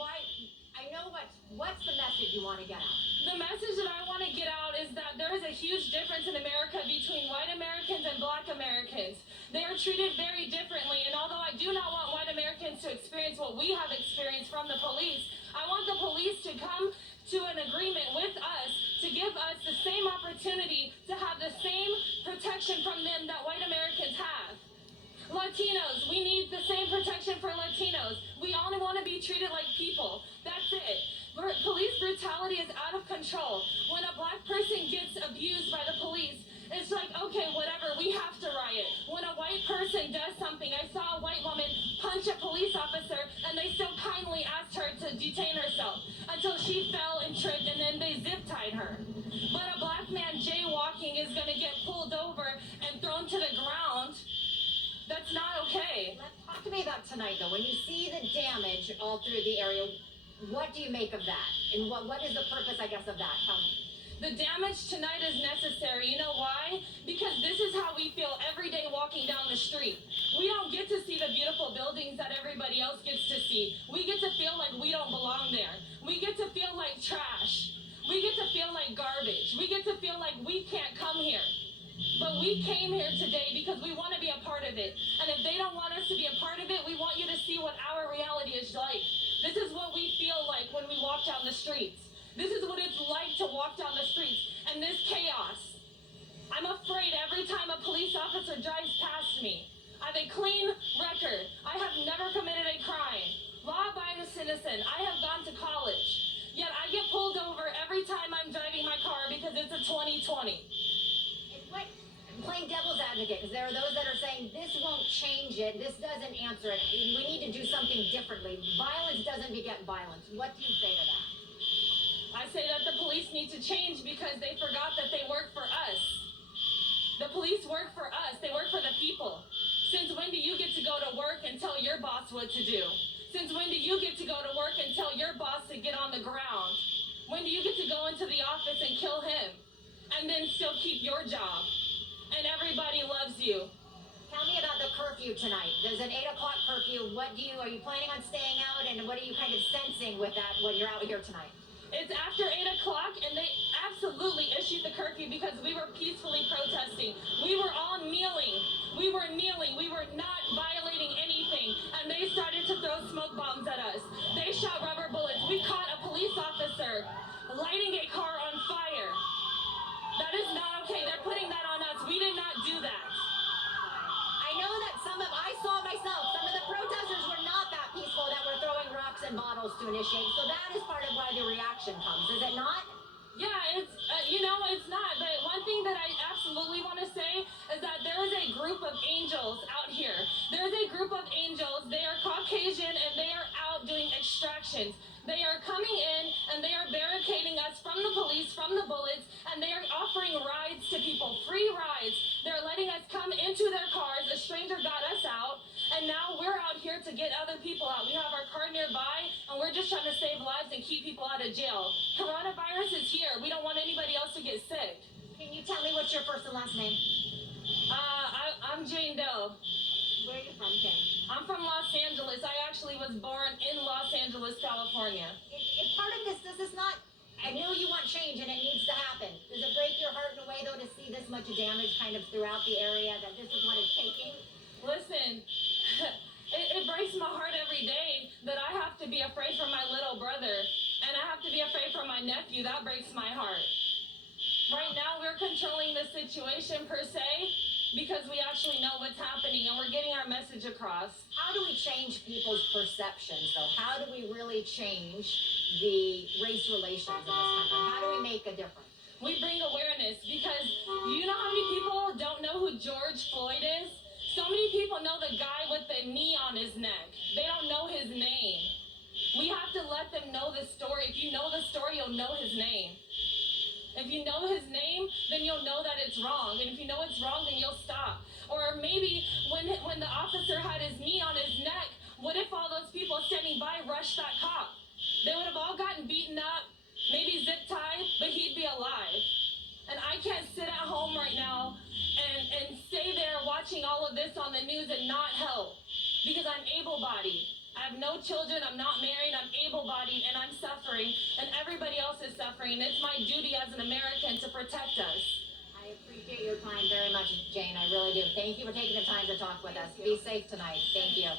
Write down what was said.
Why? I know what's the message you want to get out? The message that I want to get out is that there is a huge difference in America between white Americans and black Americans. They are treated very differently, and although I do not want white Americans to experience what we have experienced from the police, I want the police to come to an agreement with us to give us the same opportunity to have the same protection from them that white Americans have. Latinos, we need the same protection for Latinos. We all want to be treated like people. That's it. Police brutality is out of control. When a black person gets abused by the police, it's like, okay, whatever, we have to riot. When a white person does something, I saw a white woman punch a police officer, and they so kindly asked her to detain herself until she fell and tripped, and then they zip-tied her. But a black man jaywalking is going to get pulled over and thrown to the ground. That's not okay. Let's talk to me about tonight, though. When you see the damage all through the area, what do you make of that? And what is the purpose, I guess, of that? Tell me. The damage tonight is necessary. You know why? Because this is how we feel every day walking down the street. We don't get to see the beautiful buildings that everybody else gets to see. We get to feel like we don't belong there. We get to feel like trash. We get to feel like garbage. We get to feel like we can't come here. But we came here today because we want to be a part of it. And if they don't want us to be a part of it, we want you to see what our reality is like. This is what we feel like when we walk down the streets. This is what it's like to walk down the streets. And this chaos. I'm afraid every time a police officer drives past me. I have a clean record. I have never committed a crime. Law-abiding citizen. I have gone to college. Yet I get pulled over every time I'm driving my car because it's a 2020. Playing devil's advocate, because there are those that are saying this won't change it, this doesn't answer it, we need to do something differently. Violence doesn't beget violence. What do you say to that? I say that the police need to change because they forgot that they work for us. The police work for us. They work for the people. Since when do you get to go to work and tell your boss what to do? Since when do you get to go to work and tell your boss to get on the ground? When do you get to go into the office and kill him and then still keep your job? And everybody loves you. Tell me about the curfew tonight. There's an 8 o'clock curfew. Are you planning on staying out, and what are you kind of sensing with that when you're out here tonight? It's after 8 o'clock, and they absolutely issued the curfew because we were peacefully protesting. We were all kneeling. We were kneeling. We were not violating anything, and they started to throw smoke bombs at us. They shot rubber bullets. We caught a police officer lighting a car on fire. That is not okay. They're putting that on us. We did not do that. I know that I saw myself, some of the protesters were not that peaceful, that were throwing rocks and bottles to initiate. So that is part of why the reaction comes, is it not? Yeah, it's, it's not. But one thing that I absolutely want to say is that there is a group of angels out here. There is a group of angels. They are Caucasian, and they are out doing extractions. They are coming in, and they are barricading us from the police, from the bullets, and they are offering rides to people, free rides. They're letting us come into their cars. A stranger got us out, and now we're out here to get other people out. We have our car nearby, and we're just trying to save lives and keep people out of jail. Coronavirus is here. We don't want anybody else to get sick. Can you tell me what's your first and last name? I'm Jane Doe. Where are you from, Ken? I'm from Los Angeles. I actually was born in Los Angeles, California. If part of this, does this not, I know you want change and it needs to happen. Does it break your heart in a way, though, to see this much damage kind of throughout the area, that this is what it's taking? Listen, it breaks my heart every day that I have to be afraid for my little brother, and I have to be afraid for my nephew. That breaks my heart. Right now, we're controlling the situation, per se, because we actually know what's happening, and we're getting our message across. How do we change people's perceptions, though? How do we really change the race relations in this country? How do we make a difference? We bring awareness, because you know how many people don't know who George Floyd is? So many people know the guy with the knee on his neck. They don't know his name. We have to let them know the story. If you know the story, you'll know his name. If you know his name, then you'll know that it's wrong. And if you know it's wrong, then you'll stop. Or maybe when the officer had his knee on his neck, what if all those people standing by rushed that cop? They would have all gotten beaten up, maybe zip-tied, but he'd be alive. And I can't sit at home right now and stay there watching all of this on the news and not help. Because I'm able-bodied. I I have no children, I'm not married, I'm able-bodied, and I'm suffering, and everybody else is suffering, and it's my duty as an American to protect us. I appreciate your time very much, Jane. I really do. Thank you for taking the time to talk with us. Be safe tonight. Thank you.